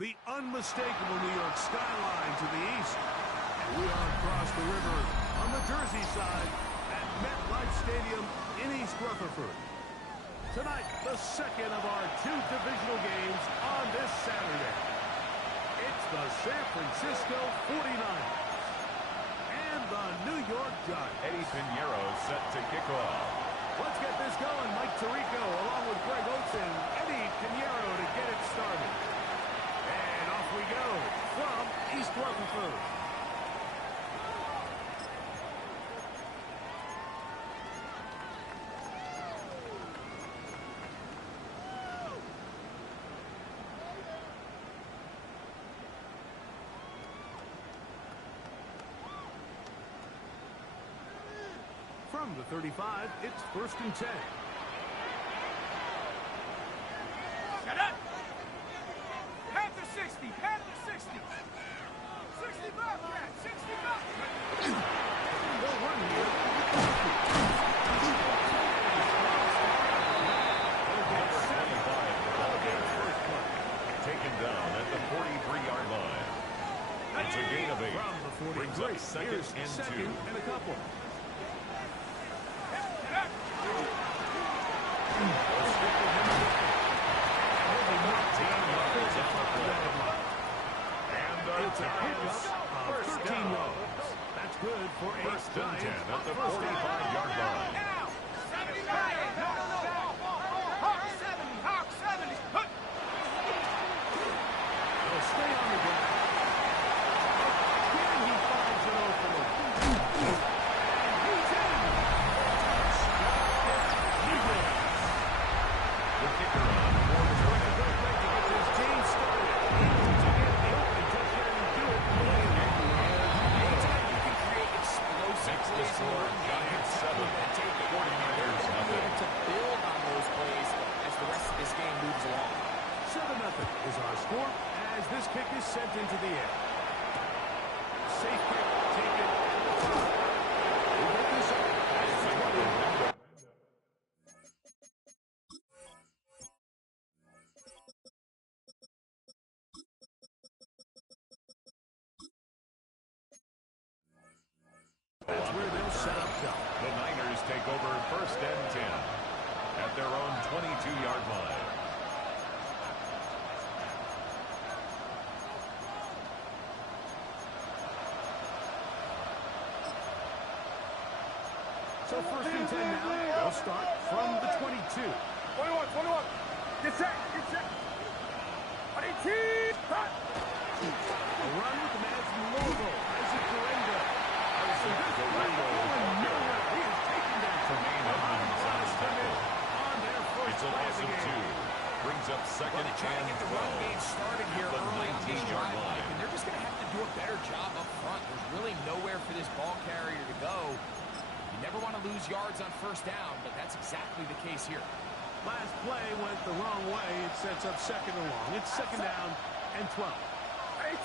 The unmistakable New York skyline to the east. And we are across the river on the Jersey side at MetLife Stadium in East Rutherford. Tonight, the second of our two divisional games on this Saturday. It's the San Francisco 49ers and the New York Giants. Eddie Pinheiro set to kick off. Let's get this going. Mike Tirico along with Greg Oates and Eddie Pinheiro to get it started. And off we go from East Rutherford. From the 35, it's 1st and 10. Shut up! Panther 60! Panther 60! 60 Bobcat! 60 Bobcat! They'll run here. Taken down at the 43-yard line. It's a gain of 8. From the 43, brings up second and 2. And a couple. It's a pickup of 13 yards. That's good for 8 First and 10 at the 45-yard line. Now! 79! Hawk 70! Hawk 70! They'll stay on the ground. Again, he finds an opening. And he's in. The kicker on for the Trying to break to get this team started. Able to get the opening touchdown and do it Anytime you can create explosive plays in the run game, Giants 7, take it. 49ers They're nothing. able to build on those plays as the rest of this game moves along. 7-0 is our score as this kick is sent into the air. Safe kick, taken. We get this up as the 20. That's where they'll set up shop. The Niners take over 1st and 10 at their own 22-yard line. So 1st and 10 now. They'll start from the 22. 21! Get set! Get set! 22! Hot! A run with the man from Louisville, Isaac Durenda. He is taken down. Tremaine Edmonds on his tackle. On their first It's a play of loss the of game. 2. Brings up second They're trying to get and the run 12. game started here The early on this 19-yard drive, line. and they're just going to have to do a better job up front. There's really nowhere for this ball carrier to go. You never want to lose yards on 1st down, but that's exactly the case here. Last play went the wrong way. It sets up 2nd and long. It's 2nd down and 12.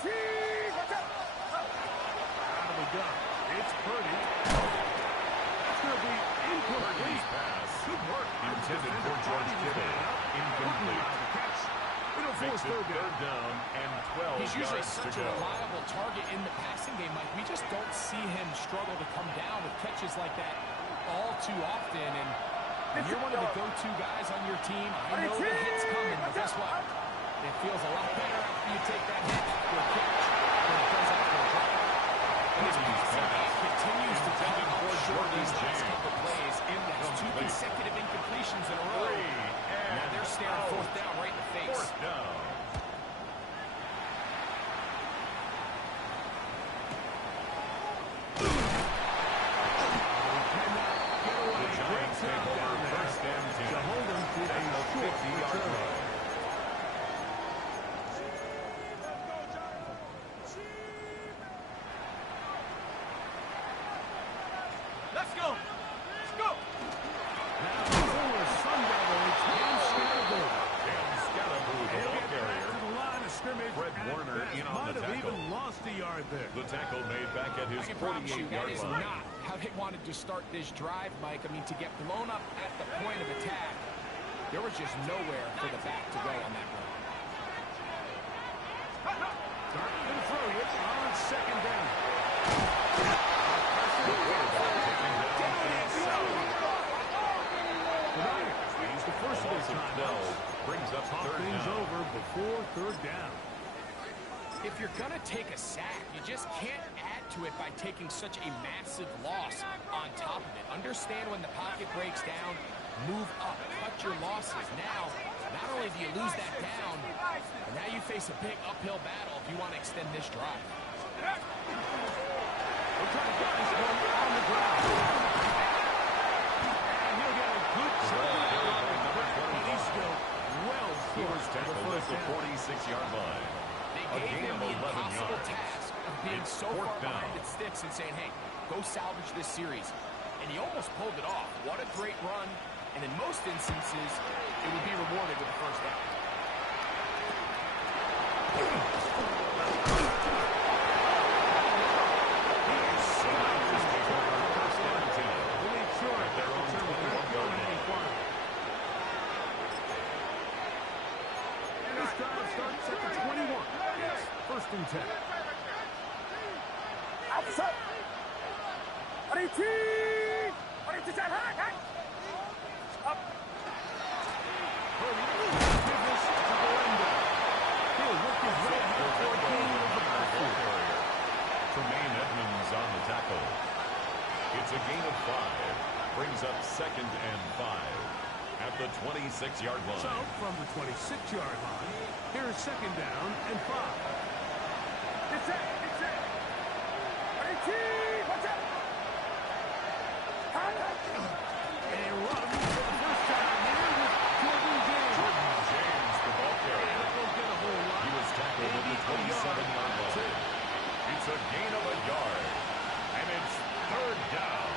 18! Watch out! Out of the gun. It's Purdy. That's going to be incomplete. Pass. Good work. Intended for George Kittle. Incomplete. It'll Makes force it 3rd down. 3rd down and 12 He's usually yards to such a go. reliable target in the passing game, Mike. We just don't see him struggle to come down with catches like that all too often. And when you're one of the go-to guys on your team, I know the hit's coming, but guess what? It feels a lot better after you take that hit after a catch than it does after a drop. And his passing game continues to come up short these last couple plays. That's 2 consecutive incompletions in a row. Now they're staring 4th down right in the face. 4th down. The Giants take over 1st and 10 To hold him to at a the short 50-yard return. line. Let's go! Let's go! Now, former Sun Devil, it's Cam Scalaboo. And Scalaboo, the He'll ball get back carrier. to the line of scrimmage. Fred at Warner best. in on Might the have tackle. even lost a yard there. The tackle made back at his I can promise you that 48-yard is line. not how they wanted to start this drive, Mike. I mean, to get blown up at the point of attack, there was just nowhere for the back to go on that run. second down. Use the first of his timeouts. Brings up Talk third things down. over before third down. If you're going to take a sack, you just can't add to it by taking such a massive loss on top of it. Understand when the pocket breaks down, move up, cut your losses. Now, not only do you lose that down, but now you face a big uphill battle if you want to extend this drive. We're trying to get this one on the ground. And he'll get a good chunk of that on the ground. He's still well He was short of the tackled at first the down. 46-yard line. They A gave gain him of the 11 impossible yards. task of being It's so far fourth down. behind its sticks and saying, hey, go salvage this series. And he almost pulled it off. What a great run. And in most instances, it would be rewarded with a first down. This drive starts at the 21. It's first and 10. Outside. Up. He'll work his way out for a gain of the backfield. Tremaine Edmonds on the tackle. It's a gain of 5. Brings up second and 5 at the 26-yard line. So, from the 26-yard line, here's second down and 5. Get set. Get set. Watch out. A run for the first time here with Jordan James. Jordan James, the ball carrier. That won't get a whole lot. He was tackled at the 27-yard line. It's a gain of a yard, and it's third down.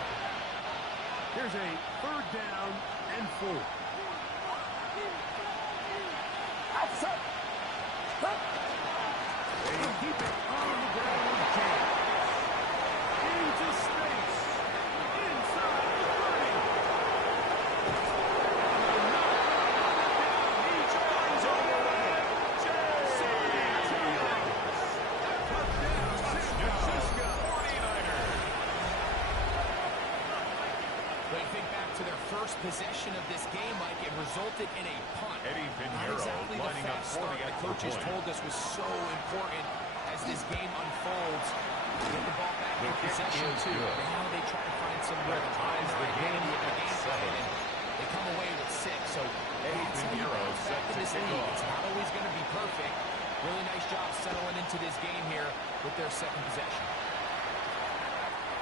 Here's a third down and 4. Outside. They keep it on the ground with James. Into space. Inside the 30. He drives over it. James. Touchdown, San Francisco. 49ers. When you think back to their first possession of this game, Mike, it resulted in a punt. Eddie Not Pinheiro exactly the lining up fast 40 start the extra coaches point. told us was so important as this game unfolds. Get the ball back The in kick possession, is too. good. Now they try to find some rhythm. ties the game Identity of the at game 7. plan, and they come away with 6. So Eddie that's how you Pinheiro bounce set back in to this kick league. off. It's not always going to be perfect. Really nice job settling into this game here with their second possession.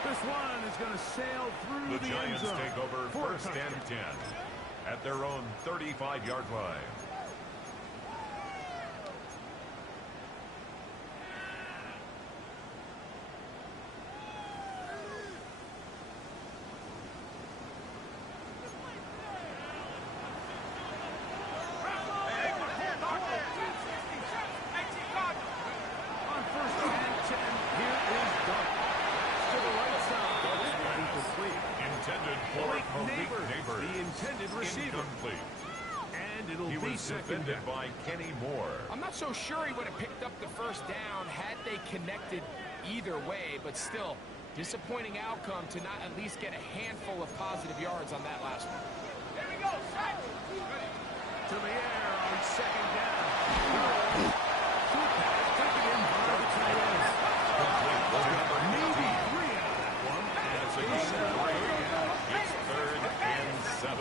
This one is going to sail through The the end Giants zone. take over for a first and touchdown. 10 at their own 35-yard line. On first and 10, here is Dart. To the right side. Incomplete. Intended for Malik Malik Neighbors, Neighbors. the intended receiver. Incomplete. And it'll He be was second defended down. by Kenny Moore. I'm not so sure he would have picked up the first down had they connected either way, but still, disappointing outcome to not at least get a handful of positive yards on that last one. There we go. To the air on second down. Short pass taken in by the tight end. Complete for number Maybe 18. 3 out of that one. And it's a And gain of 3. down. It's third and 7.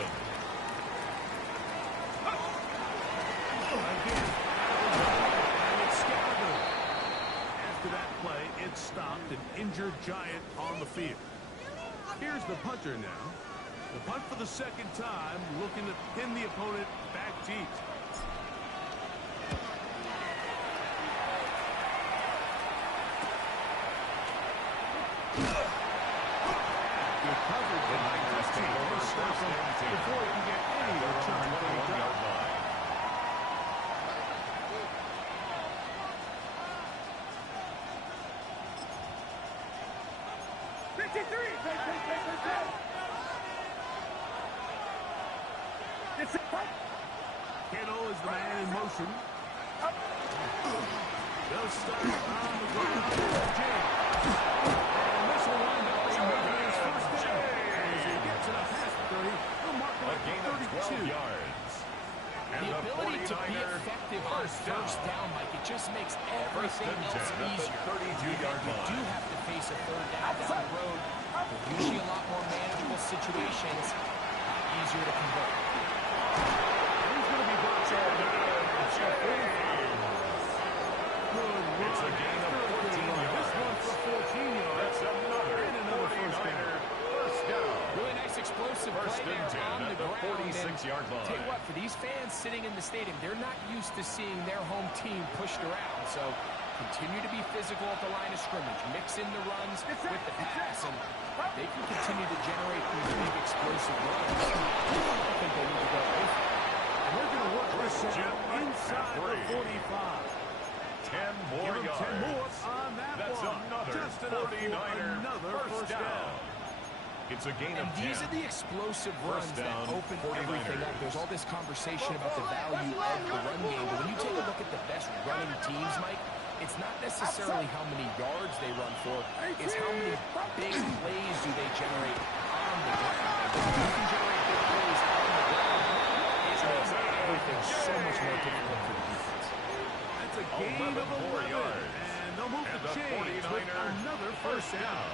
Again, and it's scattered. After that play, it stopped an injured Giant on the field. Here's the punter now. The punt for the second time, looking to pin the opponent back deep. Good coverage The by Niners take 15. over They stop first him and 10 before he can get any at their return own from the 21-yard drive. line. Kittle is the man in motion. They'll start on the ground. And this will wind up making his first down. As he gets it up past 30, he'll mark A gain of 12 32. yards. And The ability to be 49er effective on first down, Mike, it just makes everything else easier. You 32-yard do line. have to face a third down the road. They're usually a lot more manageable situations, easier to convert. He's going to be brought down. It's a gain of 14 yards. This one for 14 yards. That's another 49er first down. Really nice explosive First play and there 10 on at the the ground. 46-yard line. Tell you what, for these fans sitting in the stadium, they're not used to seeing their home team pushed around. So continue to be physical at the line of scrimmage. Mix in the runs with the pass, and they can continue to generate these big explosive runs. I think they need to go with it. And they're going to work this Jet inside the 45. 10 more Give him yards. 10 more on that That's one. another Just enough for 49er another first down. It's a gain And of 10. these are the explosive runs First that down, open everything 49ers. up. There's all this conversation about the value of the run game, but when you take a look at the best running teams, Mike, it's not necessarily how many yards they run for, it's how many big plays do they generate on the ground. And if you can generate big plays on the ground, it makes everything so much more difficult for the defense. That's a gain of 11 yards. And they'll move And the the chains with 49er another first down.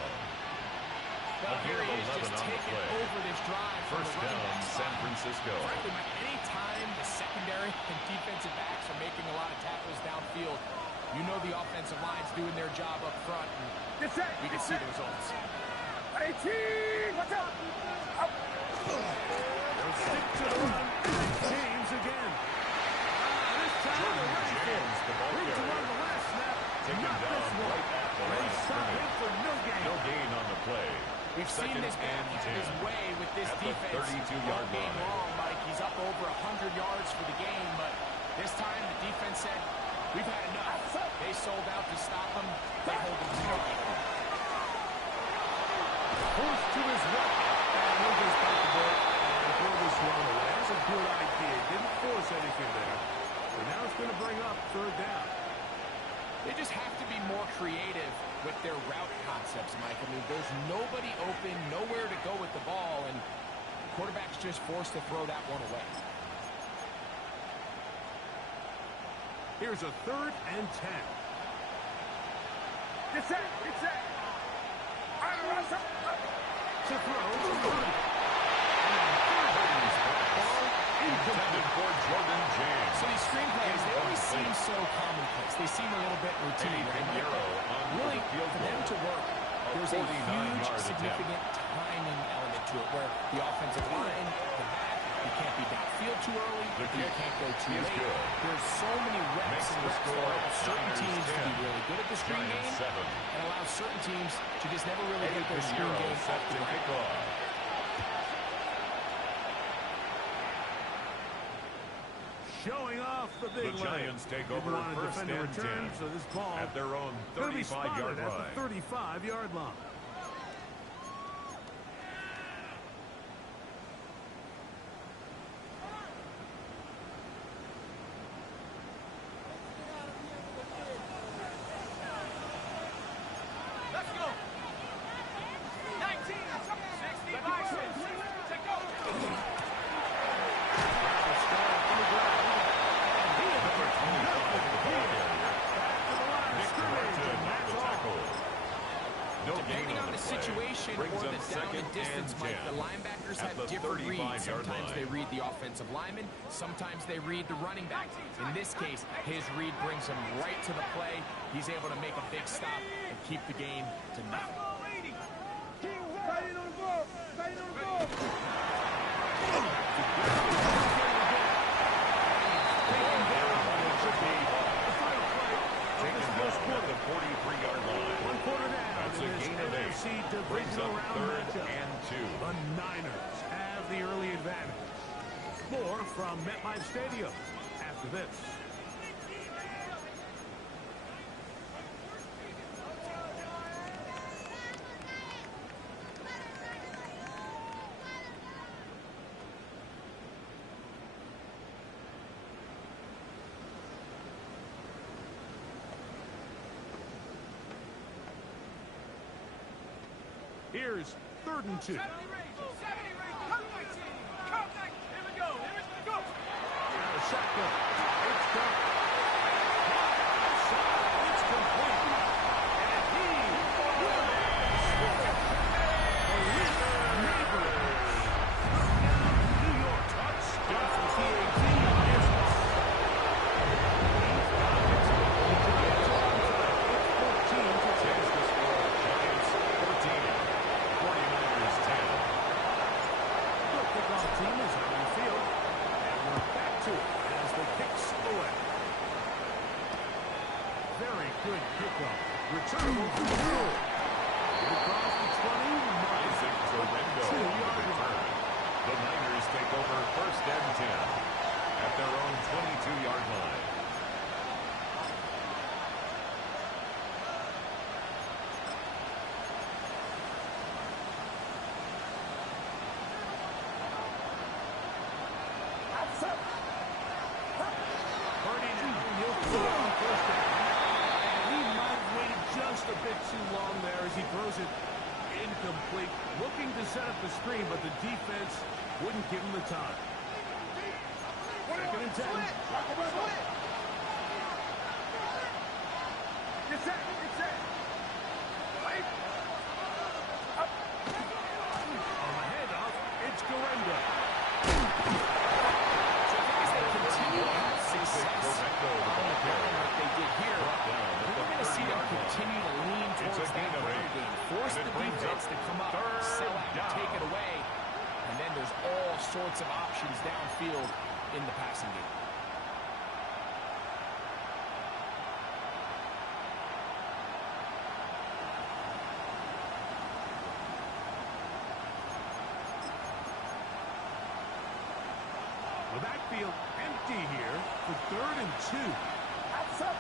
Well, here he is 11 just on the taking play. over this drive from First the running down, back San spot. Francisco. Frankly, Mike, any time the secondary and defensive backs are making a lot of tackles downfield, you know the offensive line's doing their job up front, and we can see the results. 18! Watch out! They'll stick to the run. And James again. This time they're ready for James, the ball Ready to carrier. run the last snap. Taken Not down this one. right at the They line of stop him scrimmage. for no gain. No gain on the play. We've seen Second this back and have his 10. way with this At the defense 32-yard all game line. long, Mike. He's up over 100 yards for the game, but this time the defense said, we've had enough. They sold out to stop him. They hold him to no gain. Forced to his right. And he'll just take the ball and throw this one away. That's a good idea. Didn't force anything there. But now it's going to bring up third down. They just have to be more creative with their route concepts, Mike. I mean, there's nobody open, nowhere to go with the ball, and the quarterback's just forced to throw that one away. Here's a third and 10. Get set! Get set! To throw to Murray. Intended for Jordan James. So these screenplays, they always seem so commonplace. They seem a little bit routine, right, Mike? Really, for them to work, there's a 49-yard huge, attempt. significant timing element to it, where the offensive line, the back, you can't be downfield too early, The you kick can't go too is late. good. There's so many reps Makes and the reps that score allow certain Niners teams to be 10. really good at the screen Giants game, 7. and allows certain teams to just never really get their Eddie screen Pinheiro game set off the to kick ground. off. Showing off the big The Giants take over first defender and return, 10 so this ball at their own going to be 35-yard spotted at line. the 35-yard line. Let's go! 1965 take over! Depending on the situation or the down and distance, Mike, the linebackers have different reads. Sometimes they read the offensive lineman, sometimes they read the running back. In this case, his read brings him right to the play. He's able to make a big stop and keep the game to nothing. The 43-yard line. One quarter down. That's a gain of 8. Brings up third and 2. The Niners have the early advantage. More from MetLife Stadium after this. Here's 3rd and 2. 70 range. 70 range. Come back, team. Come back. Here we go. Here we go. And a shotgun. It's done. It's complete. And he will the neighbors. New York touchdown for TAT. Team is on the field, and we're back to it as the kicks away. Very good kickoff. Returnable to the goal. Across the 20, Isaac Torrendo on the return. The Niners take over 1st and 10 at their own 22-yard line. A bit too long there as he throws it incomplete. Looking to set up the screen, but the defense wouldn't give him the time. 2nd and 10. Get set. Get set. Right. Up. On the handoff, it's Gorenda. So as they continue to have success on the ground like they did here, we're going to see them continue to lean towards that ground game. Force the defense to come up, sell out, take it away. And then there's all sorts of options downfield in the passing game. The backfield empty here for 3rd and 2. That's up.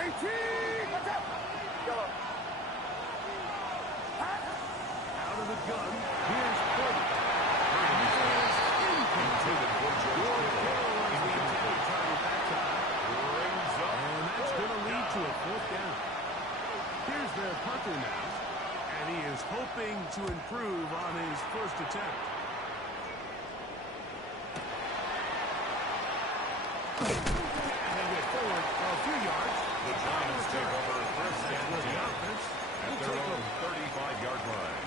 18. What's up? Go. Out of the gun, here's Purdy. Intended for George Kittle as the intended target that time. Brings up. And that's going to lead to a 4th down. Here's their punter now, and he is hoping to improve on his first attempt. And get forward a few yards. The Giants take over 1st and 10 at their own 35-yard line.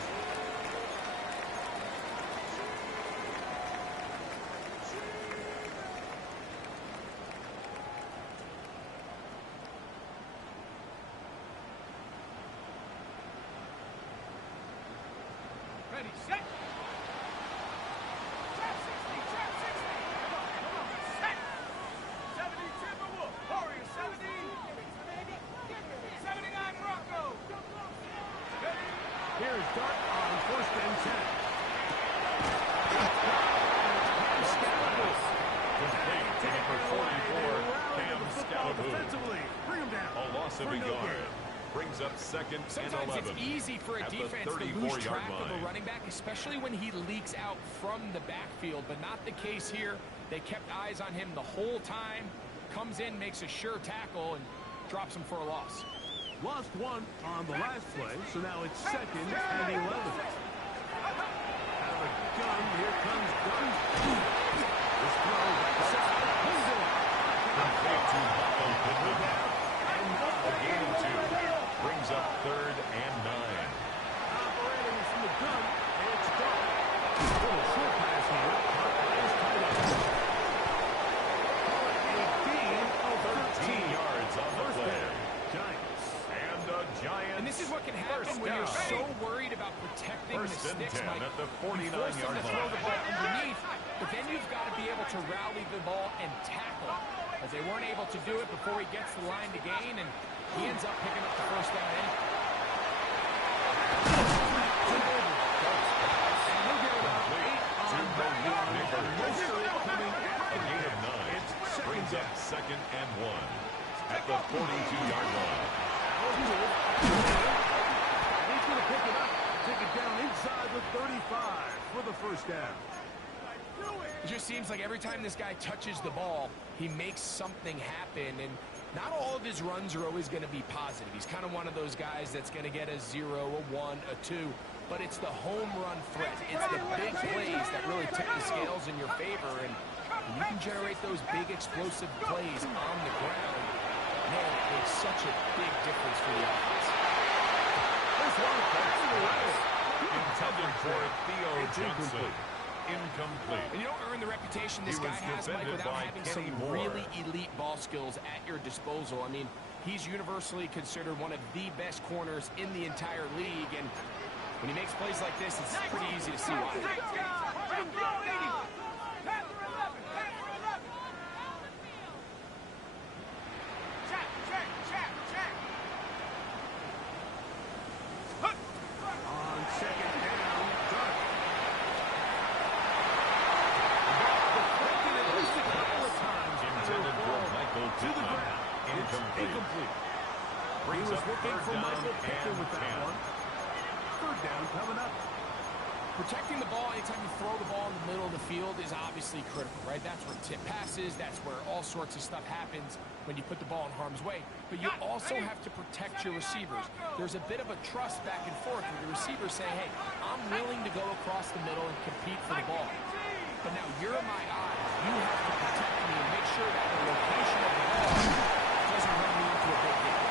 Ready, set. Trap 60, trap 60. Come on, set. 70 Timberwolf, Warriors 70. 79 Rocco. Ready. Here's Dart on 1st and 10. Complete to number 44, Cam Scalaboo. Defensively, bring him down. A loss of a yard. Brings up 2nd and Sometimes 11. it's easy for a at the defense to lose 34-yard track of a line. running back, especially when he leaks out from the backfield, but not the case here. They kept eyes on him the whole time. Comes in, makes a sure tackle, and drops him for a loss. Lost one on the last play, so now it's 2nd and 11. Out of the gun, here comes Gunn. This throw back side. Complete to Buffalo Goodwin. A gain of 2. Brings up 3rd and 9. Operating from the gun, it's Dart. Little short pass here. Caught by his tight end. Call it a gain of 13 yards on the play. Giants. And the Giants. And this is what can happen when you're so worried about protecting the 1st and sticks, 10 Mike. at the You force them 49-yard to throw the ball line. underneath, but then you've got to be able to rally the ball and tackle, as they weren't able to do it before he gets the line to gain, and he ends up picking up the 1st down anyway. A gain of 9. Brings up 2nd and 1 at the 42-yard line. He's going to pick it up, take it down inside the 35 for the 1st down. It just seems like every time this guy touches the ball, he makes something happen, and Not all of his runs are always going to be positive. He's kind of one of those guys that's going to get a 0, a 1, a 2, but it's the home run threat. It's the big plays that really tip the scales in your favor, and when you can generate those big explosive plays on the ground, man, it makes such a big difference for the offense. This one Intended for Theo Johnson. Incomplete. And you don't earn the reputation this guy has, Mike, without having some really elite ball skills at your disposal. I mean, he's universally considered one of the best corners in the entire league, and when he makes plays like this, it's pretty easy to see why. Incomplete. He was looking for Michael Pittman with that one. Third down coming up. Protecting the ball anytime you throw the ball in the middle of the field is obviously critical, right? That's where tip passes, that's where all sorts of stuff happens when you put the ball in harm's way. But you also have to protect your receivers. There's a bit of a trust back and forth where the receivers say, hey, I'm willing to go across the middle and compete for the ball. But now you're in my eyes. You have to protect me and make sure that the location of the ball doesn't run me into a big hit.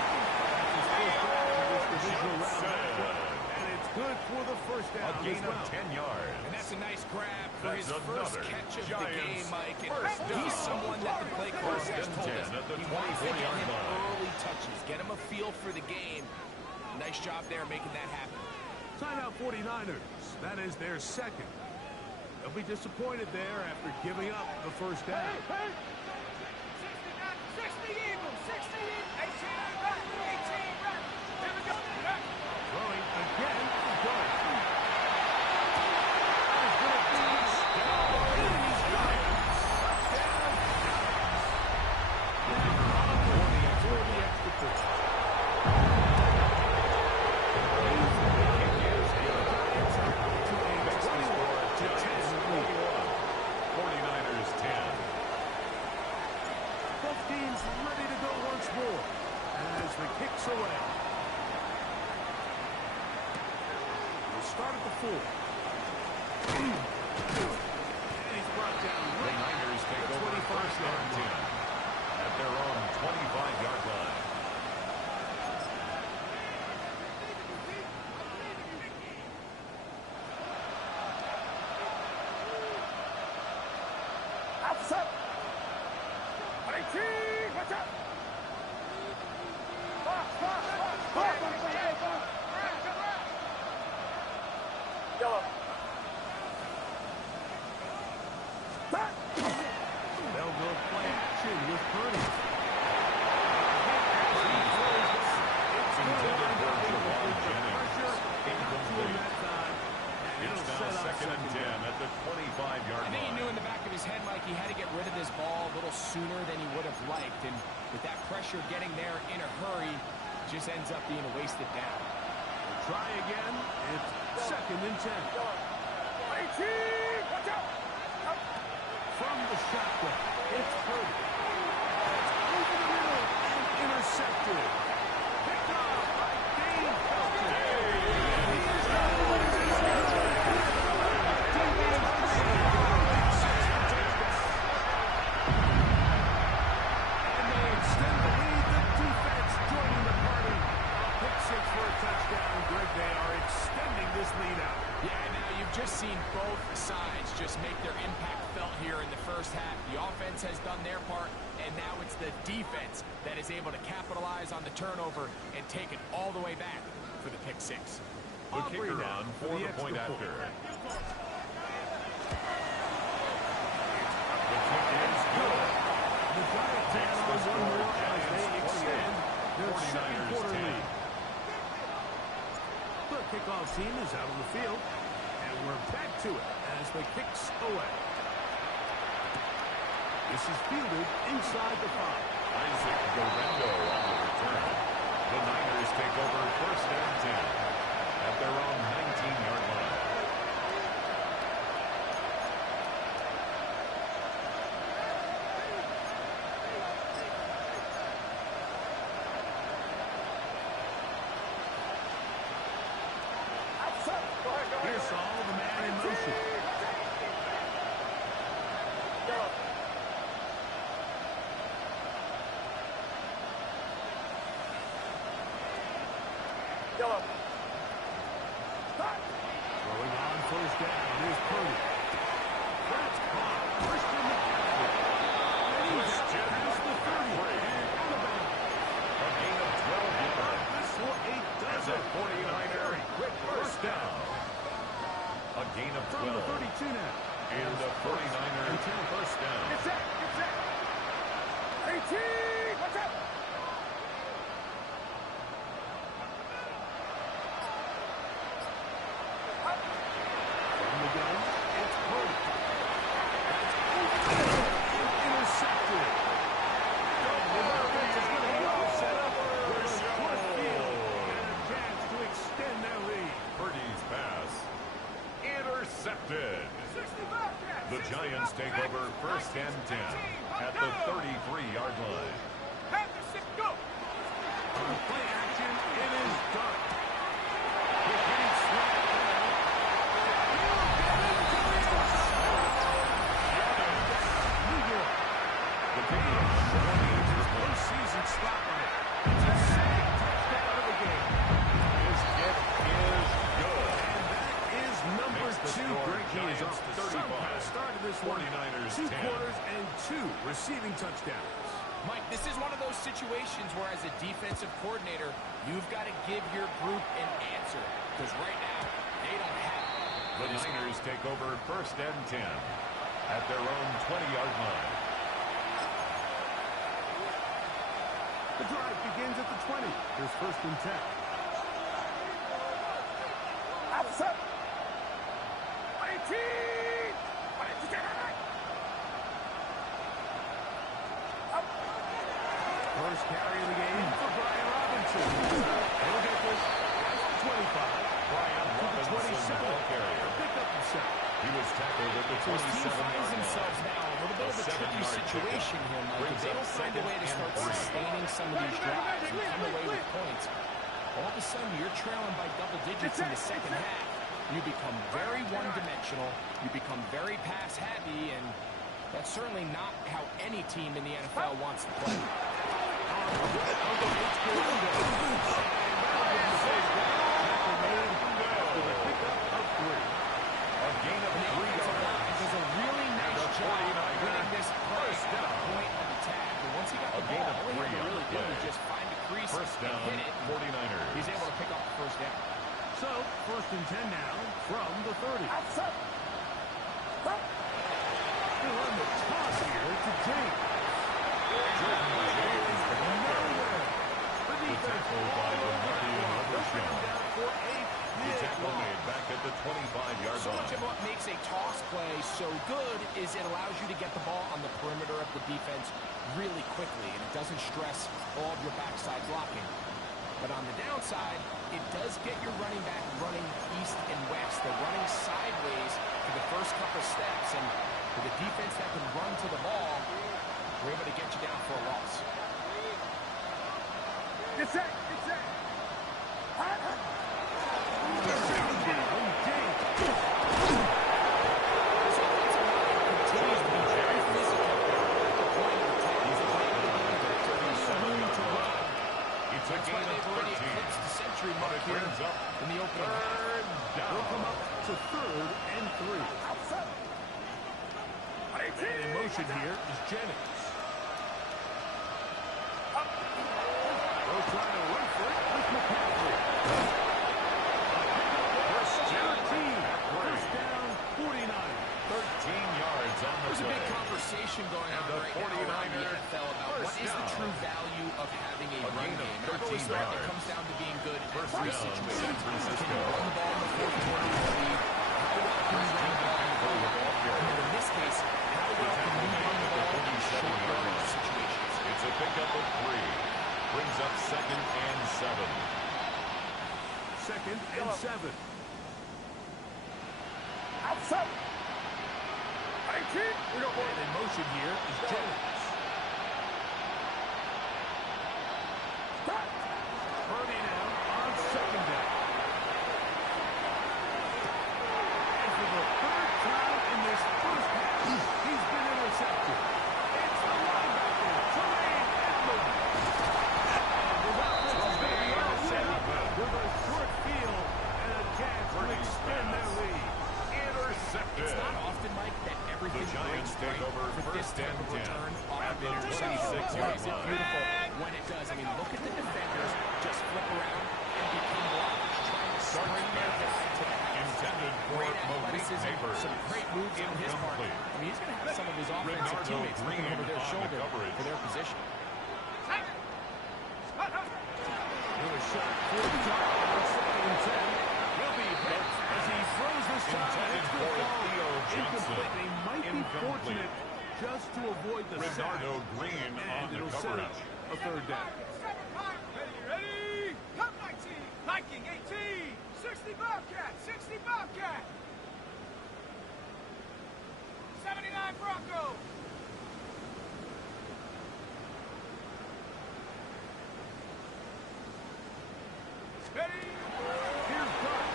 And it's good for the first down. A gain of 10 yards. And that's a nice grab for That's his first another catch of the Giants game, Mike. first And down. he's someone that the play coach has told us At the he wants to get 24-yard him line. early touches, get him a feel for the game. Nice job there making that happen. Timeout 49ers. That is their second. They'll be disappointed there after giving up the first down. 60 Eagles, 60 Eagles, 18 run, 18 run. Here we go. Throwing again. Going. Start at the 4. And he's brought down The right Niners take over 25 first and 10 at their own 25-yard line. Outside. 18, watch out. Box. Yellow. They'll go play action with Purdy. It's Intended for Javon Jennings. Incomplete. It's now second and 10 at the 25-yard I think he line. knew in the back of his head, Mike, he had to get rid of this ball a little sooner than he would have liked. And with that pressure getting there in a hurry, it just ends up being a wasted down. We'll try again. It's second and 10. 18, watch out. From the shotgun, it's Purdy. It's over the middle and intercepted. Picked off by Dave Felton. And they extend the lead. The defense joining the party. A pick six for a touchdown. Greg, they are extending this lead out. Yeah, now you've just seen both sides just make their impact felt here in the first half. The offense has done their part, and now it's the defense that is able to capitalize on the turnover and take it all the way back for the pick six. The Aubrey kicker now on for for the the point extra after. point. The kick is good. The Giants add on one more as they extend their second 49ers quarter 10. lead. The kickoff team is out on the field, and we're back to it as the kicks away. This is fielded inside the 5. Isaac Guerrero on the return. The Niners take over first and 10 at their own 19-yard line. Yellow. Throwing on first down is Purdy. That's caught. Christian McCaffrey. And he's out past the 30 and out of bounds. A gain of 12 yards. This for a As dozen. a 49er, Quick first down. A gain of From the 12. 32 now. And the 49er, first down. Get set. Get set. 18. Watch out. From the gun, it's Purdy. That's intercepted. Defense is going to be all set up with a short field and a chance to extend their lead. Purdy's pass intercepted. 65. The Giants take over first and 10 at the 33-yard line. Have the six, go. On play action, it is done. He's getting slapped down. New York. The game is His postseason spotlight. It's a second touchdown of the game. His kick is good. And that is number Makes the 2. score Greg, he is off to 35. some kind of start of this one. 49ers 2 10. quarters and 2 receiving touchdowns. Mike, this is one of those situations where as a defensive coordinator, you've got to give your group an answer. Because right now, they don't have it. The Niners take over first and 10 at their own 20-yard line. The drive begins at the 20. Here's first and 10. Outside. 18. First carry of the game for Brian Robinson. He'll get this at the 25. Brian To the Robinson, 27. ball carrier. Pick up the sack. He was tackled at the So his team 27-yard finds line. themselves now in a little bit of a tricky 7-yard situation pickup. here, Mike. If Brings they up don't find a way to second start and 3. sustaining some of these drives and come away with points, all of a sudden you're trailing by double digits in the second half. You become very one-dimensional. You become very pass-happy, and that's certainly not how any team in the NFL wants to play. A gain of 3 yards. Does a really nice job winning this play at the point of attack. But once he got the gain ball, of all he had 3 to on really the do play. was just find the crease First and down, hit it. 49ers. He's able to pick up the first down. So, first and 10 now from the 30. Outside. They'll run the toss here to James. Nowhere. The The defense tackle by the Marty Overshown. down for a The big tackle loss. made back at the 25-yard So much of line. what makes a toss play so good is it allows you to get the ball on the perimeter of the defense really quickly, and it doesn't stress all of your backside blocking. But on the downside, it does get your running back running east and west. They're running sideways for the first couple steps, and for the defense that can run to the ball, we're able to get you down for a loss. Get set. Get set. This offensive line continues to be very physical at the point of attack. He's able to run. It's a That's why gain they've of already 13. eclipsed the century But mark it here brings up in the opening half. third They'll come down. up to third and 3. Outside. And in motion here is Jennings. They'll try to run for it with McCaffrey. First down. 13. First down, 49. 13 yards on the There's a play. big conversation going And on the right now around the 49ers NFL about what first is the down. true value of having a A run gain of game. And I've always 13 thought it yards. comes down to being good at First three down, situations. San Can Francisco. you run the ball in the fourth quarter of the lead? How well can you run the ball in the for the third? ball carrier. And in this case, how well can you run the ball in short 47-yard yardage line. situations? It's a pickup of 3. Brings up second and 7. Second and 7. Outside. 18. We don't And in motion here is Jennings. Purdy now on second down. And for the third time in this first half, he's been intercepted. It's the linebacker, Tremaine Edmonds. And the offense is going to be all set up with a It's not often, Mike, that everything The Giants breaks take right over for this first type and of 10 return off at of the interception. 26-yard Is it line. beautiful when it does? I mean, look at the defenders just flip around and become blockers, trying to spring their guy to the house. Intended for Great Malik athleticism, Neighbors. some great moves on his part. I Incomplete. mean, he's going to have some of his offensive Renardo teammates looking Green over their on the shoulder coverage. for their position. Here's a shot for the target on 2nd and 10. He'll be hit as he throws this time. Intended It's for going to fall Theo Johnson. incomplete. They might be fortunate just to avoid the sack. Renardo Green on And the it'll set up coverage. a 3rd down. Ready? Come 19. Viking 18. 60 Bobcat. 60 Bobcat. 79 Bronco. Ready? Here's Buck.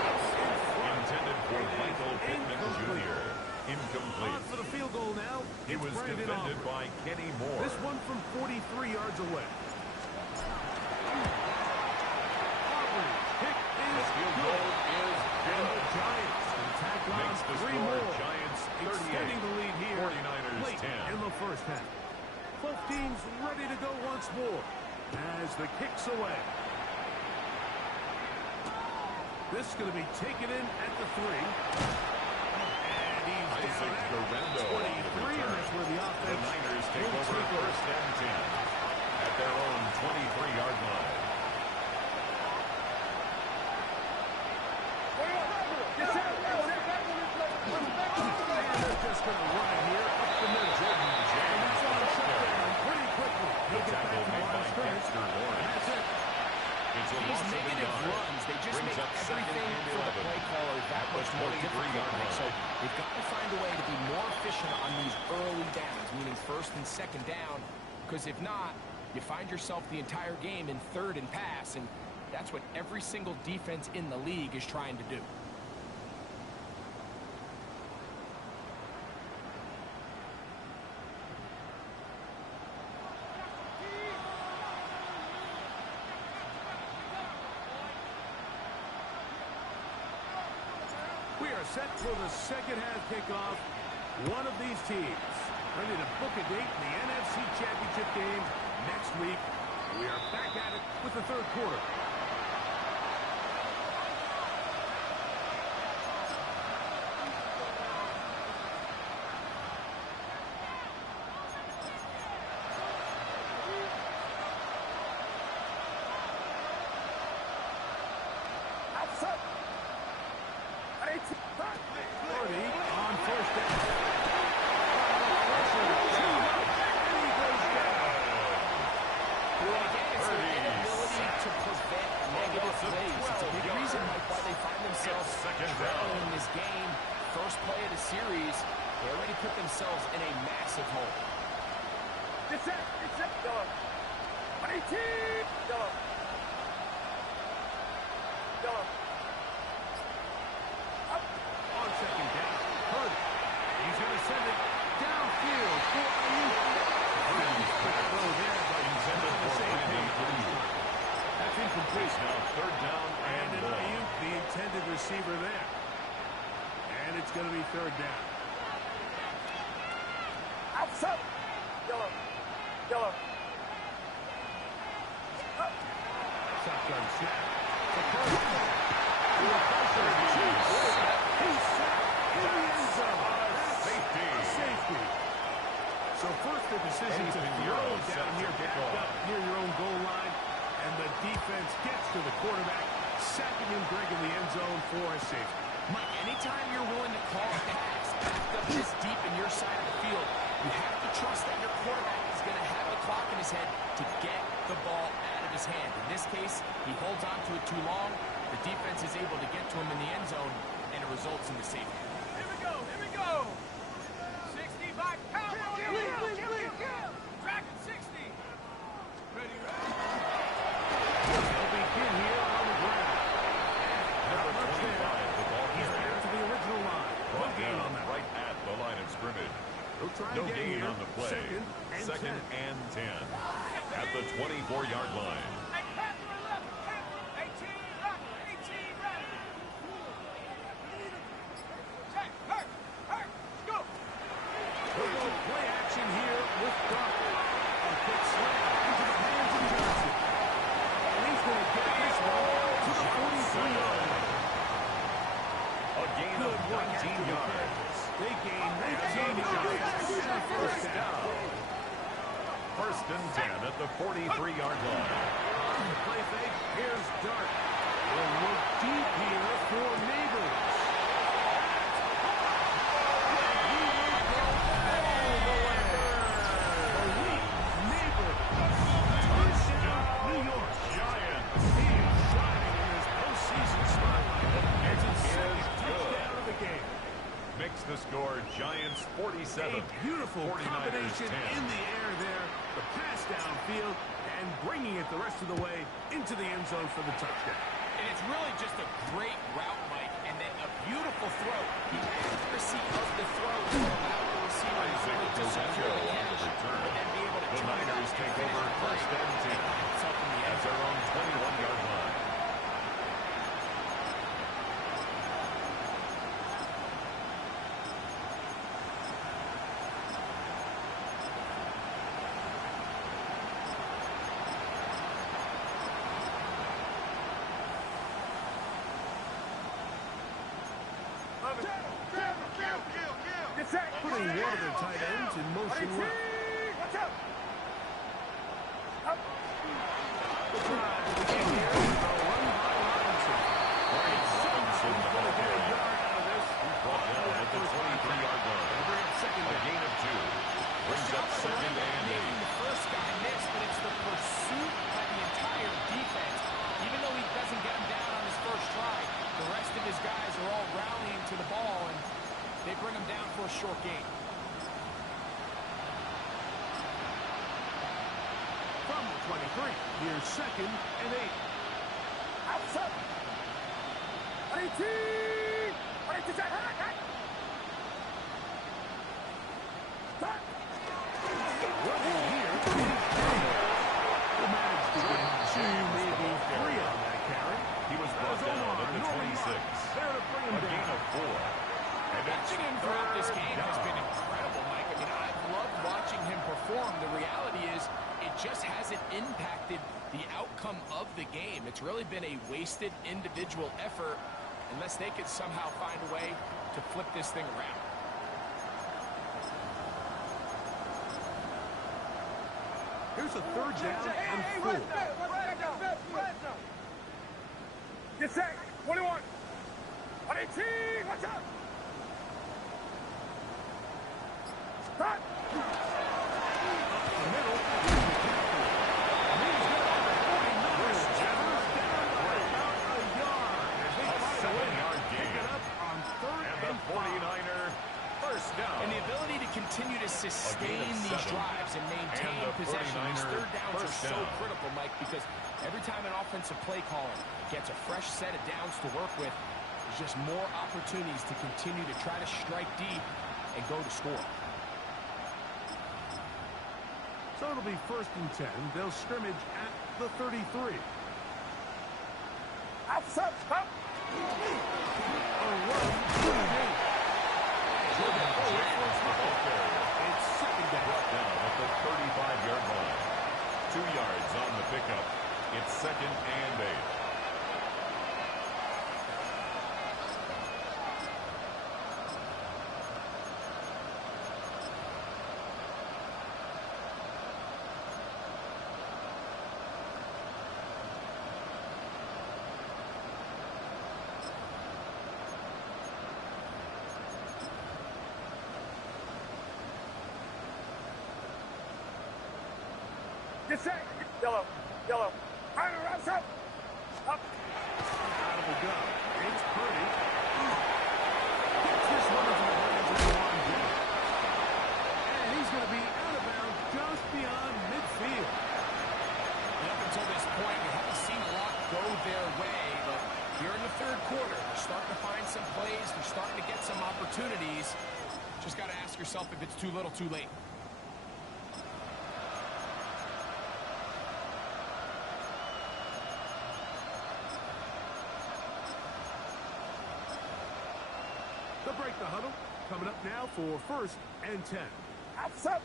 Intended for Michael Pittman Jr. On Incomplete. for the field goal now. He It's was Brandon defended Aubrey. by Kenny Moore. This one from 43 yards away. Aubrey, kick The is field good. goal is And the good. Giants can tack on Makes the 3 score more. Giants 38. Extending the lead here 49ers late 10. in the first half. Both teams ready to go once more as the kick's away. This is going to be taken in at the 3. And he's Isaac down Guerrero at on the 23, and return. that's where the The offense Niners take will over take over. first and 10 at their own 23-yard line. And they're just going to run it here up the middle. And that's on shutdown pretty quickly. The He'll get back tackle to the made line by of scrimmage. Dexter Lawrence. That's it. It's a These loss of a negative yard. runs, they just Brings make up second everything and for the 11 play caller that at the much more 23-yard difficult. So line. they've got to find a way to be more efficient on these early downs, meaning 1st and 2nd down, because if not, you find yourself the entire game in 3rd and pass, and that's what every single defense in the league is trying to do. We are set for the second half kickoff. One of these teams ready to book a date in the NFC Championship game next week. We are back at it with the 3rd quarter. Hardy on 1st down. Pressure, too much, and he goes down. Well, again, it's their inability to prevent negative plays. It's a big reason, Mike, why they find themselves trailing in this game. First play of the series, they already put themselves in a massive hole. It's it. Go. 18. Go. On 2nd down, Purdy. He's going to send it downfield for Ayuk. Quick throw there, but Intended on the for same Brandon page. Green. That's incomplete. Now 3rd down And and an long. Ayuk, the intended receiver there. And it's going to be 3rd down. Outside. Yellow. Shotgun snap. To Purdy. He's sacked in the end zone. Safety. A safety. So first the decision to throw it down here back up near your own goal line. And the defense gets to the quarterback, sacking him, breaking the end zone for a safety. Mike, anytime you're willing to call a pass backed up this deep in your side of the field, you have to trust that your quarterback is going to have the clock in his head to get the ball out of his hand. In this case, he holds on to it too long. The defense is able to get to him in the end zone, and it results in the safety. Here we go. 60 by power. Dragon 60. Ready. They'll begin here on the ground. Number 25, the ball He's carrier. back to the original line. No Brought gain down on that. right at the line of scrimmage. He'll try No again gain here. on the play. 2nd and 10. At the 24-yard line. Hey, Panther 11. Panther 18. 18 ready. and 10 at the 43-yard line. On the play fake, here's Dart. We'll look deep here for Neighbors. Makes the score Giants 47. A beautiful 49ers combination 10. in the air there. The pass downfield and bringing it the rest of the way into the end zone for the touchdown. And it's really just a great route, Mike, and then a beautiful throw. The accuracy of the throw will allow the receiver to secure the catch and be able to the Niners take over first and 10 at their own 21-yard line. Putting one of their tight ends in motion work. Watch out! The drive begin here with a run by Robinson. Robinson Going to get a yard out of this. Brought down at the 23-yard line. Bring up second A down. gain of 2. Brings up second and 8. The first guy missed, but it's the pursuit by the entire defense. Even though he doesn't get him down on his first try, the rest of his guys are all rallying to the ball, and they bring him down for a short gain. From the 23, here's second and 8. Outside! 18! 22! Start! Running here is Daniel. Who managed to get 2, maybe 3 on that carry. He was brought down at the 26. There to bring him A gain down. of 4. And it's Watching him throughout this game has down. been incredible, Mike. I mean, I've loved watching him perform. The reality is it just hasn't impacted the outcome of the game. It's really been a wasted individual effort unless they could somehow find a way to flip this thing around. Here's a third down and 4. Get set! 21! 18! Watch out! Start! The middle. And he's got the 49ers down by about a yard. As they A find a way to 7-yard pick gain. it up on third And the and 5. 49er first down. And the ability to continue to sustain these 7. drives and maintain And the possession. These 49er third downs are first so down. critical, Mike, because every time an offensive play caller gets a fresh set of downs to work with, there's just more opportunities to continue to try to strike deep and go to score. So it'll be first and 10. They'll scrimmage at the 33. Outside! Stop! A run to the gate. It's second down. Brought down at the 35-yard line. 2 yards on the pickup. It's second and 8. Get set! Yellow! Yellow! Right around up! Up! Out of the gun. It's Purdy. Gets this one into the hands of Juwan Jennings. And he's going to be out of bounds just beyond midfield. And up until this point, we haven't seen a lot go their way, but here in the third quarter, they're starting to find some plays. They're starting to get some opportunities. Just got to ask yourself if it's too little, too late. They'll break the huddle. Coming up now for first and 10. Outside!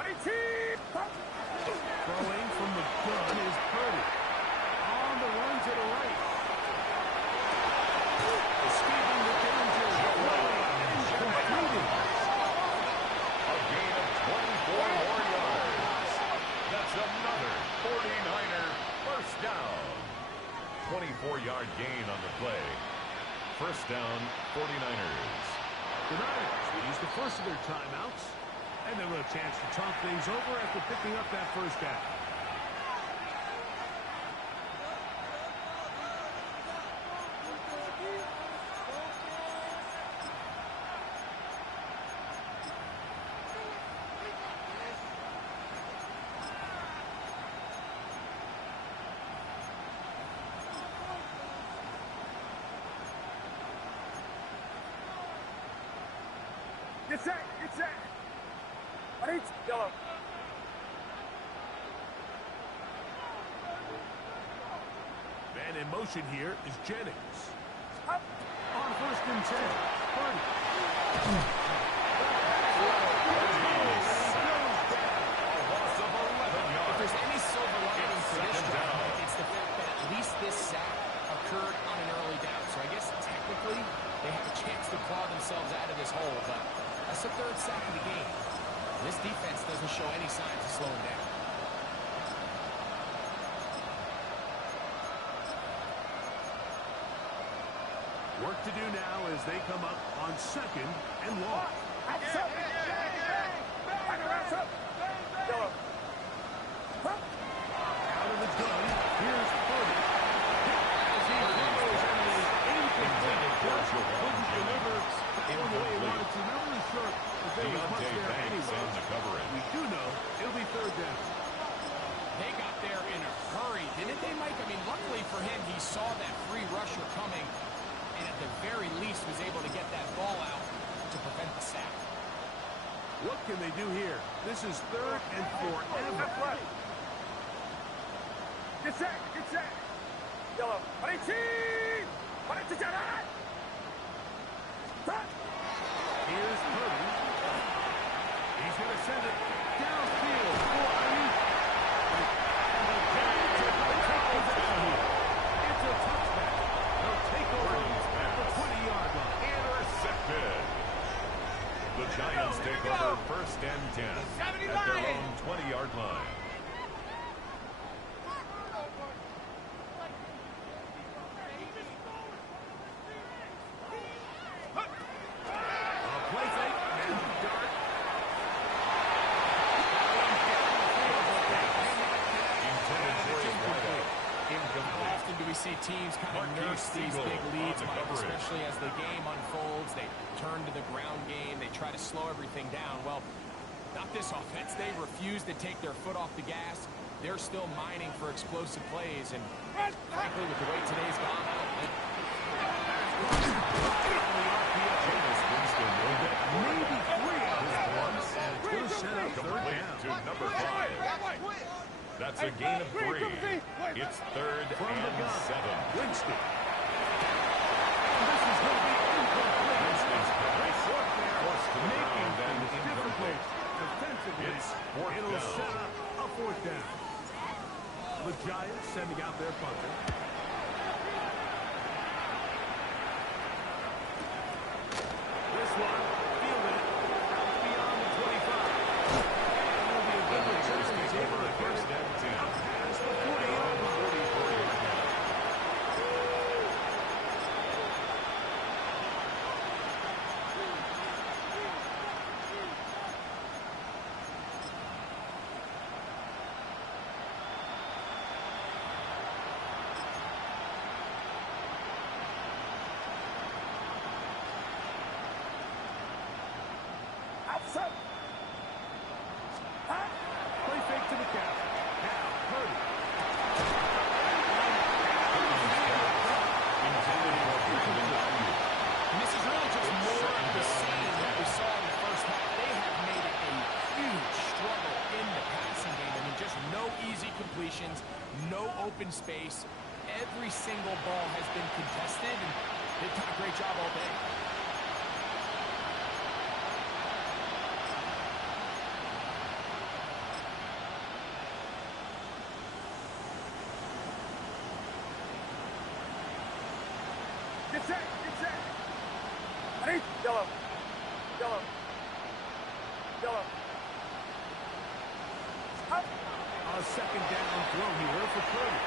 18! Throwing from the gun is Purdy. On the run to the right. Escaping the danger. Throwing and completing. A gain of 24 more yards. 24-yard gain on the play. First down, 49ers. The Niners use the first of their timeouts, and they'll have a chance to talk things over after picking up that first down. Get set! Get set! Ready? Yellow. Man in motion here is Jennings. Up. On first and 10. Purdy. If there's any silver lining for this drive, it's the fact that at least this sack occurred on an early down. So I guess technically they have a chance to claw themselves out of this hole, but that's the third sack of the game. This defense doesn't show any signs of slowing down. Work to do now as they come up on second and long. Outside. Yellow. Out of the gun, here's Purdy. As he throws on an incomplete catch, couldn't deliver in the way he wanted to. Not really sure if there was much there anyway. We do know it'll be third down. They got there in a hurry, didn't they, Mike? I mean, luckily for him, he saw that free rusher coming, and at the very least was able to get that ball out to prevent the sack. What can they do here? This is third and forever. Get set! Get set! Yellow. Ready, team! Ready to get out! Here's Purdy. He's going to send it downfield for Ayuk. It's a touchback. They'll take over at the 20-yard line. Intercepted. The Giants take over first and 10 at their own 20-yard line. Play fake and dart. Intended for his wideout. How Incomplete. often do we see teams kind of Marquise nurse these Siegel big leads, on the Mike, coverage. especially as the game unfolds? They turn to the ground game. They try to slow everything down. Well, not this offense. They refuse to take their foot off the gas. They're still mining for explosive plays. And frankly, with the way today's gone, Jameis Winston will get Maybe three out of one, and it's going to set up third complete down. to number 5. That's a gain of 3. It's third From the and gun, 7. Winston. This is going to be incomplete. Winston's pass forced to the Making ground and things difficult incomplete. defensively. It's fourth It'll down. set up a fourth down. The Giants sending out their punter. This one, fielded out beyond the 25. And will be a good return. He's able to get First it and 10. out past the 40-yard line. 44-yard line. Outside. Play fake to the cap. Now, Purdy. Intended for Brandon Ayuk. and this is really just more of the same that we saw in the first half. They have made it a huge struggle in the passing game. I mean, just no easy completions, no open space. Every single ball has been contested, and they've done a great job all day. Get set! Get set! Ready? Yellow. Yellow. Yellow. Up. A second down throw here for Purdy.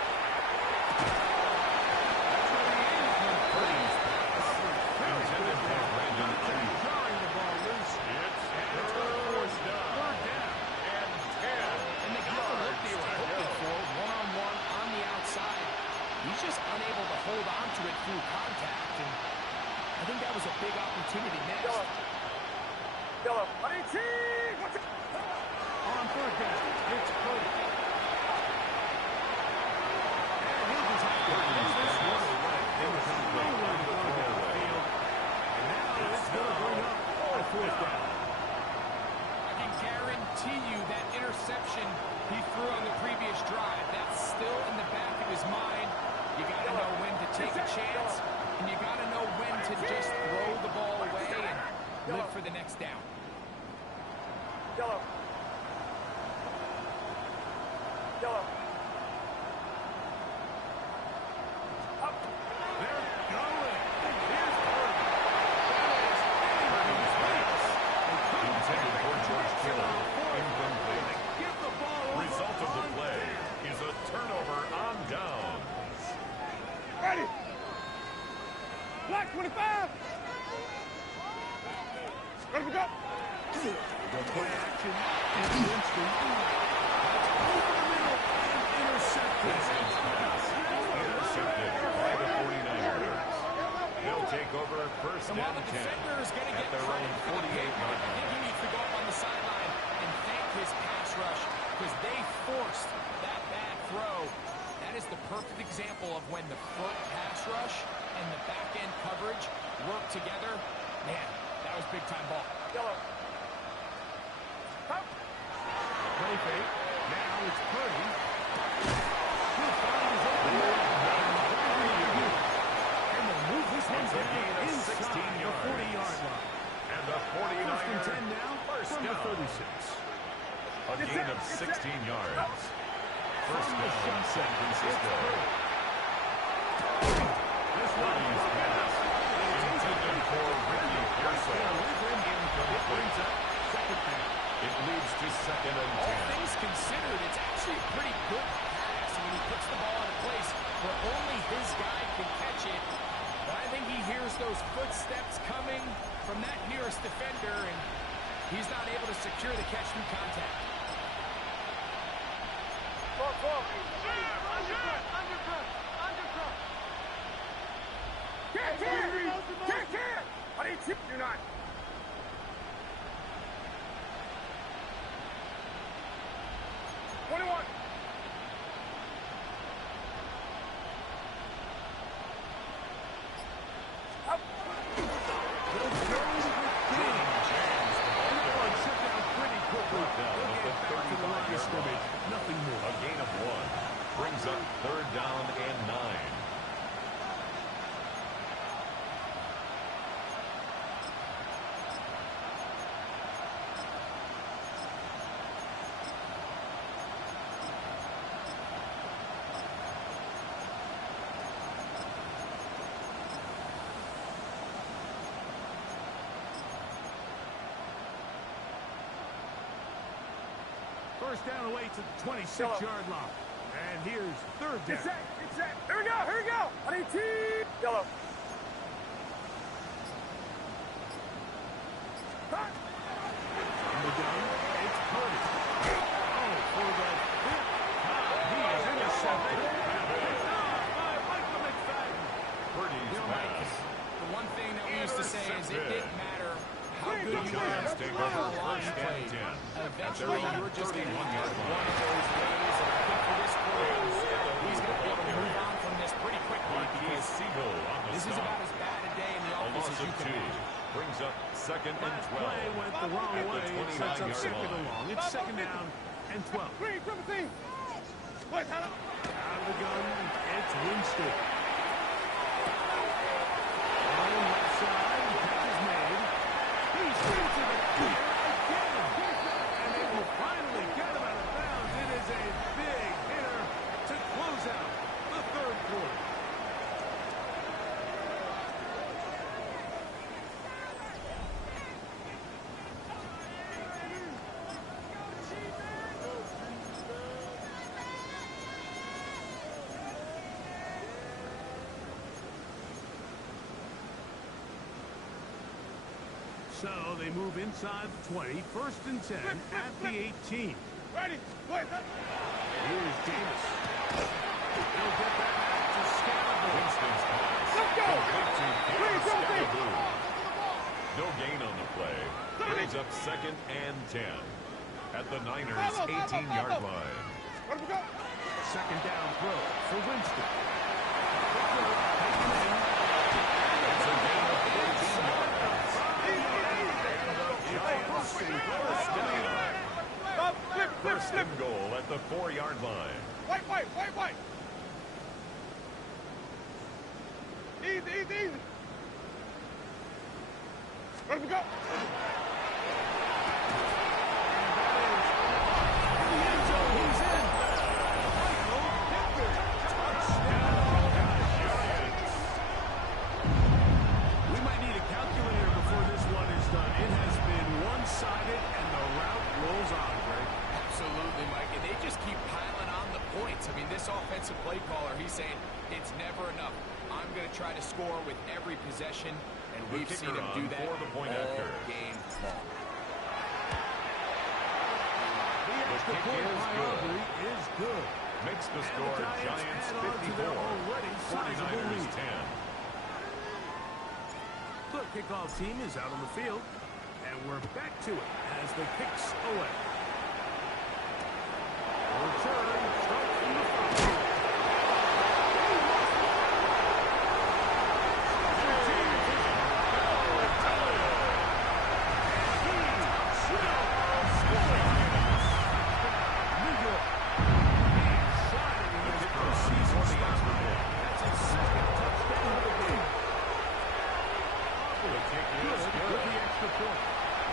hold on to it through contact, and I think that was a big opportunity missed. Yellow. On 18. On third down, it's Purdy. And he'll just have to move this one away. There was nowhere to go down the field. And now it's going to bring up a fourth down. I can guarantee you that interception he threw on the previous drive, that's still in the back of his mind. You got to know when to take a chance, and you got to know when to just throw the ball away and live for the next down. Yellow. Yellow. Up. They're going. Here's Purdy. That is anybody's pass. Intended for George Kittle. Incomplete. Give the ball over. Result of the on play down. is a turnover on downs. Ready. Black 25. Ready to go. The play action is Winston. That's over the middle and intercepted. Winston's pass intercepted by the 49ers. They'll take over first And while and the 10 defender is going to at get their credit own for the 48-yard I think line. he needs to go up on the sideline and thank his pass rush because they forced that bad throw. That is the perfect example of when the front pass rush and the back end coverage work together. Man, that was big time ball. Yellow. Up. Play fake. Now it's Purdy. He'll find his open man. And they'll move this one It's a gain down of inside 16 the yards. 40-yard line. And the First and 10 49ers now first from the down. 36. A gain of 16 yards. First down, San Francisco. This one Purdy's pass intended for Ricky Pearsall. Incomplete. second down. It leads to second and All 10. things considered, it's actually a pretty good pass when he puts the ball in a place where only his guy can catch it. But I think he hears those footsteps coming from that nearest defender, and he's not able to secure the catch through contact. Can't. I need chip. You're not. Nothing more. A gain of 1 brings up third down and 9. First down away to the 26-yard line. And here's third down. It's set. Here we go. On 18. Yellow. Hot. From the gun, it's Purdy. Oh, for the fifth time, he is intercepted. By Michael McFadden. Purdy's You know, Mike, pass. the one thing that we used to say is it didn't matter how good you were Giants take over how long first you and played. 10. Eventually, you were just going to have 31-yard one line. of those days, and I think for this quarter, he's going to be able to move on from this pretty quickly because Siegel on the this is stop. about as bad a day in the A office loss as you of can 2 imagine. brings up second and Last 12. play went the wrong At the way. It sets up 29-yard second line. along. It's second down and 12. Green, 17. Wait, Out of the gun, it's Winston. On the left side, the catch is made. He's into the clear again. And they will finally get him out of bounds. It is a big hitter to close out the third quarter. So they move inside the 20, first and 10 at the 18. Ready. Wait. Here's Davis. He'll get that back to Scalabro. Winston's second and 10 at the Niners' 18-yard line. Second down throw for Winston. It's a gain of 14 yards. First and goal at the 4-yard line. Wait. Easy. Let me go. We might need a calculator before this one is done. It has been one-sided, and the route rolls on, Greg. Absolutely, Mike. And they just keep piling on the points. I mean, this offensive play caller, he's saying it's never enough. I'm going to try to score with every possession, and we've seen him do that for the point all after. game long. The extra point by Aubrey is good. Makes the And score the Giants add on to 54, their already sizable 49ers lead. 10. The kickoff team is out on the field, and we're back to it as the kicks away. Return starts from the front.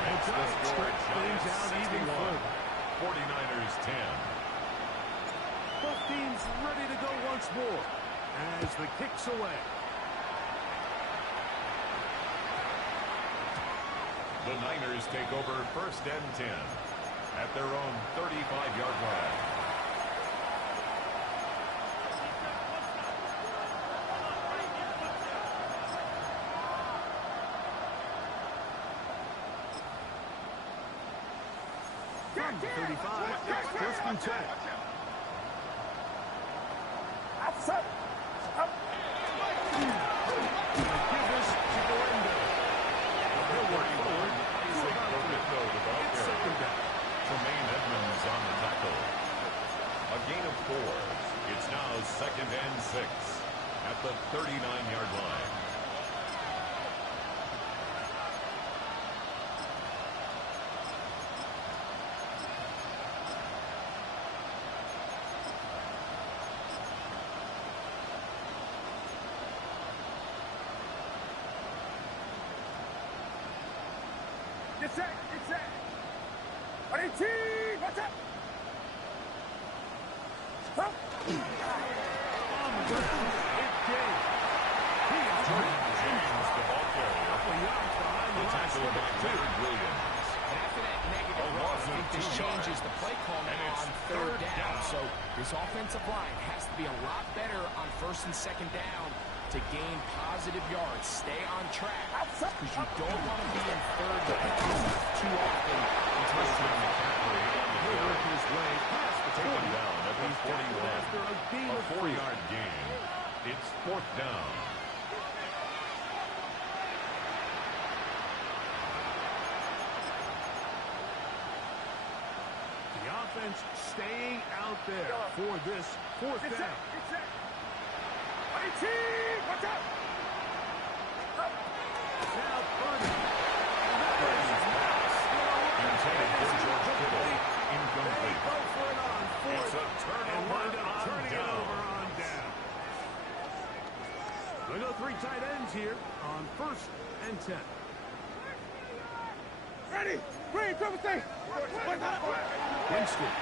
Makes the score Giants 61, 49ers 10. Both teams ready to go once more as the kicks away. The Niners take over first and 10 at their own 35-yard line. From the 35, it's first and 10. Tremaine Edmonds on the tackle. A gain of 4. It's now second and 6 at the 39-yard line. Get set. Watch out. Stop. On the ground, it's James. He is James, the ball carrier. The tackle by Jared Williams. And after that negative run, I think this changes the play calling And it's on third third down. down. So this offensive line has to be a lot better on first and second down to gain positive yards. Stay on track because you don't want to be in third down too often. He'll work his way past the Taken 40. down at the He's tackled 41. after a gain A of 4. 4-yard gain. It's fourth down. The offense staying out there for this fourth Get down. set. Watch out. Now Purdy. Intended for George Kittle. They Incomplete. go for it on fourth. It's a turnover and wind up on turning it down. over on down. They go 3 tight ends here on first and 10. Ready. Green, double stay. Winston.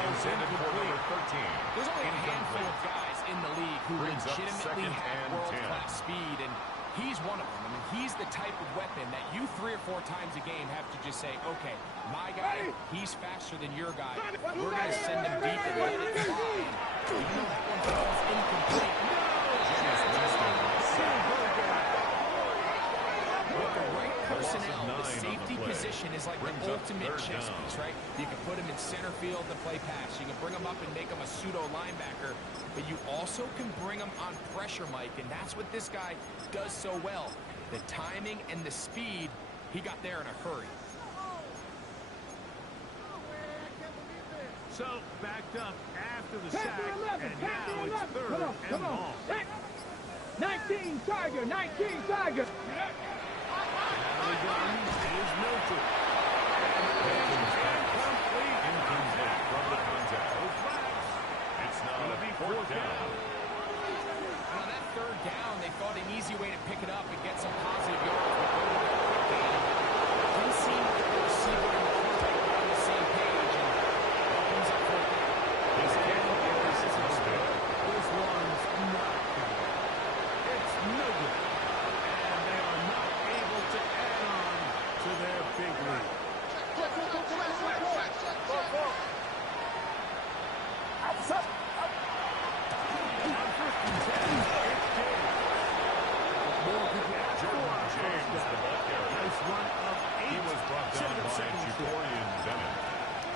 Intended for number 13. There's only a handful of guys in the league who Brings up legitimately second have and world-class speed, and he's one of them. I mean, he's the type of weapon that you 3 or 4 times a game have to just say, okay, my guy, he's faster than your guy. We're going to send him deep and let it fly. And even though that one falls incomplete, with the right personnel, the safety position position is like the Brings up ultimate third chess down. piece, right? You can put him in center field to play pass. You can bring him up and make him a pseudo linebacker, but you also can bring him on pressure, Mike, and that's what this guy does so well. The timing and the speed, he got there in a hurry. So, backed up after the sack, and now it's third and long. 19 Tiger, 19 Tiger. Now the gun is Milton. Incomplete from the contact. It's now a fourth down. On that third down, they thought an easy way to pick it up and get some positive yards would go to that quick game. Didn't seem like the receiver and the quarterback were on the same page, and that brings up fourth down. His kick is no good. This one's not good. It's no good. And they are not able to add on to their big lead. Nice run of 8. He was brought down by Jaborian Bennett.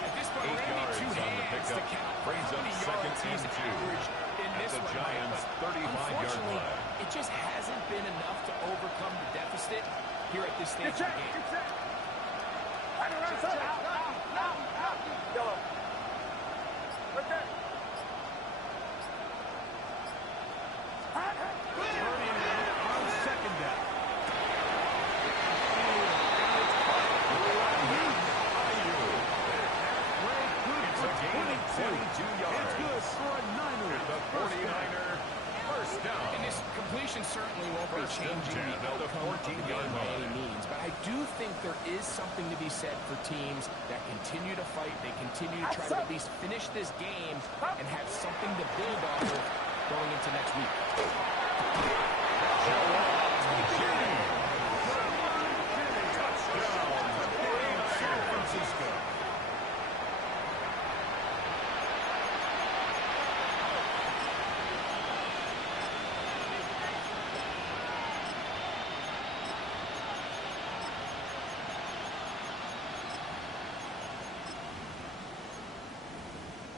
At this point, 8 we're going yards to need 2 on the hands to pickup. count Brings how up many second yards he's and 2 averaged in at this the one, Mike, Giants' but 35-yard unfortunately, line. it just hasn't been enough to overcome the deficit here at this stage of the game. Yellow. Right there. Burning out on second down. It's a gain of 22 yards. It's good for a Niner. The 49er first down. And this completion certainly won't be First and changing 10 the at the outcome of the 14-yard game by line. any means. But I do think there is something to be said for teams that continue to fight. They continue to try to at least finish this game and have something to build off of going into next week. San Francisco.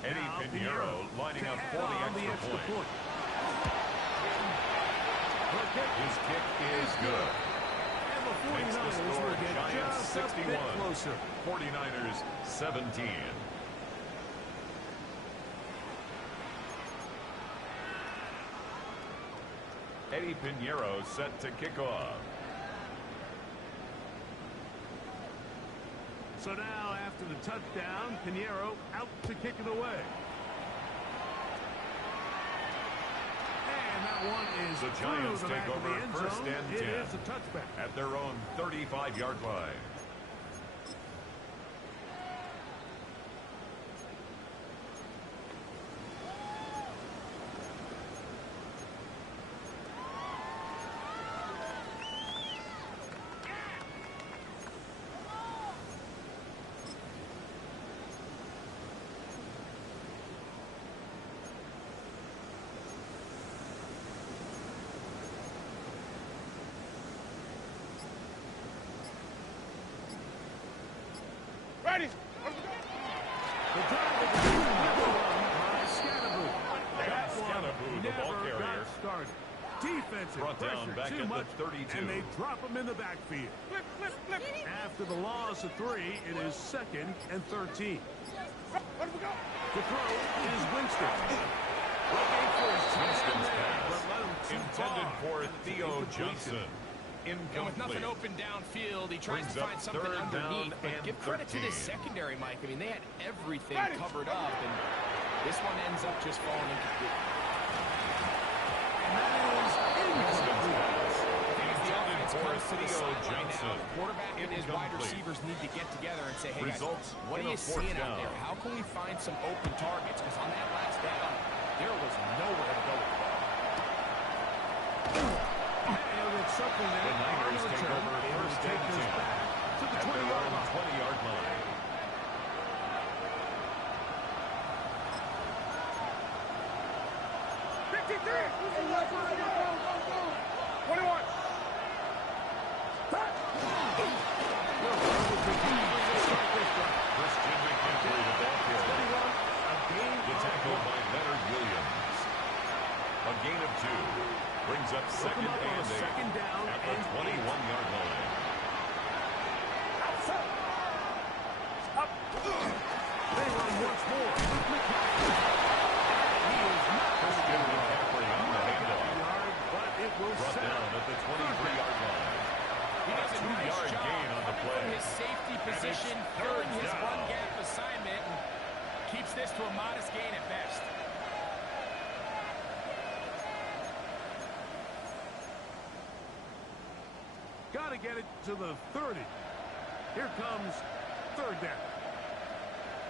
Eddie Now Pinheiro lining to up add for the on extra point. Her kick His kick is good. And the Makes the 49ers score will get Giants just a 61. bit closer. 49ers 17. Eddie Pinheiro set to kick off. So now, after the touchdown, Pinheiro out to kick it away. And that one is The Giants through the take back of the over end first zone. and It 10. is a touchback. At their own 35-yard line. Ready. The drive is by Scatterboo. That Scatterboo, one the ball never carrier. got started. Defensive Brought down pressure back too at the much, 32. and they drop him in the backfield. Flip, flip, flip. After the loss of 3, it is 2nd and 13. Where do we go? The throw is Winston. Looking for his Winston's but pass let him too intended far. for It's an Theo incompletion. Johnson. And with nothing Incomplete. open downfield, he tries Brings to up find something third down underneath. But and give credit to this 13. secondary, Mike. I mean, they had everything covered up, and this one ends up just falling incomplete. And that is Winston's incomplete. pass As the offense for comes to the Theo sideline now, Johnson. the quarterback and his wide Incomplete. receivers need to get together and say, hey, guys, Results what in are you a fourth seeing out down. there? How can we find some open targets? Because on that last down, there was nowhere to go with the ball. And it's something that The Niners on take return, over able to first take and this 10 back to the at their 20-yard own line. 20-yard line. tackle by Leonard Williams. A gain of 2 brings up second and 8 second down at the 21-yard line. They run once more with McCaffrey. He is not Christian McCaffrey on the handoff. but it will Brought down at the 23-yard line. He does a nice 2-yard job gain on the coming play. from his safety position, it's filling third his down. run gap assignment, and keeps this to a modest gain at best. Got to get it to the 30. Here comes third down.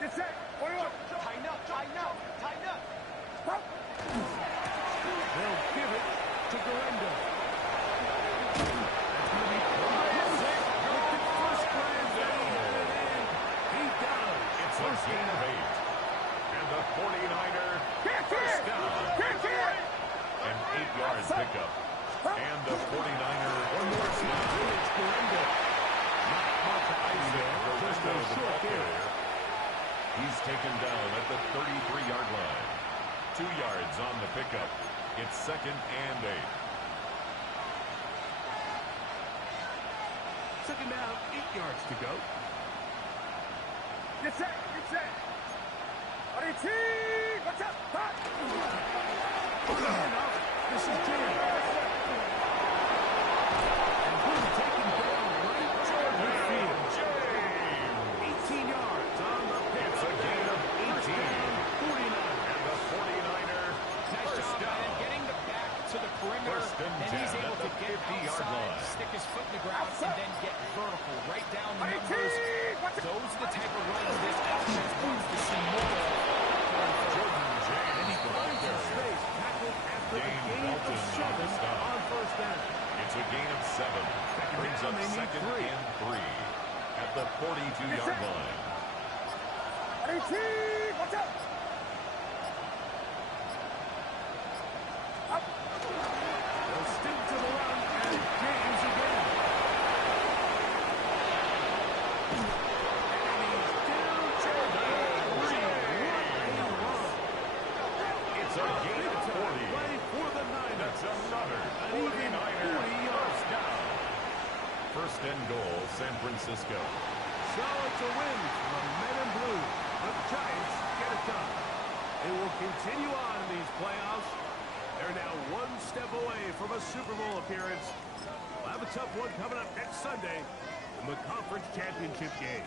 It's it. Tighten up, tighten up, tighten up. They'll give it to Garendo. That's going to be with the first glance that he had it in. He does. It's a gain of 8. And the 49er first down. An 8-yard pickup. And the 49er first down. It's Garendo. Not much ice there for Garendo, the ball carrier. He's taken down at the 33-yard line. 2 yards on the pickup. It's second and 8. Second down, 8 yards to go. It's it. What's up? This is James. And he's taken down right toward midfield. 18 yards on the pick. It's a gain of 18. 49. And the 49er Nice first job, down. man, getting the back to the perimeter, First and he's 10 able at to the get 50-yard outside, line. stick his foot in the ground, and then get vertical right down the numbers. Those are the type of runs this offense wants to see more of. Jordan And he James, the ball finds his carrier. space, tackled after the Dane gain Belton of on the 7 stop. on first down. It's a gain of 7. Brings down, up they need second 3. and 3 at the 42-yard line. What's up? They'll stick to the run, and James again. And he's down to the 3. What a run. It's a gain of 40. Play for the Niners. That's another An even 49er 40 yards. first down. First and goal, San Francisco. So it's a win for the men in blue. The Giants get it done. They will continue on in these playoffs. They're now one step away from a Super Bowl appearance. We'll have a tough one coming up next Sunday in the conference championship game.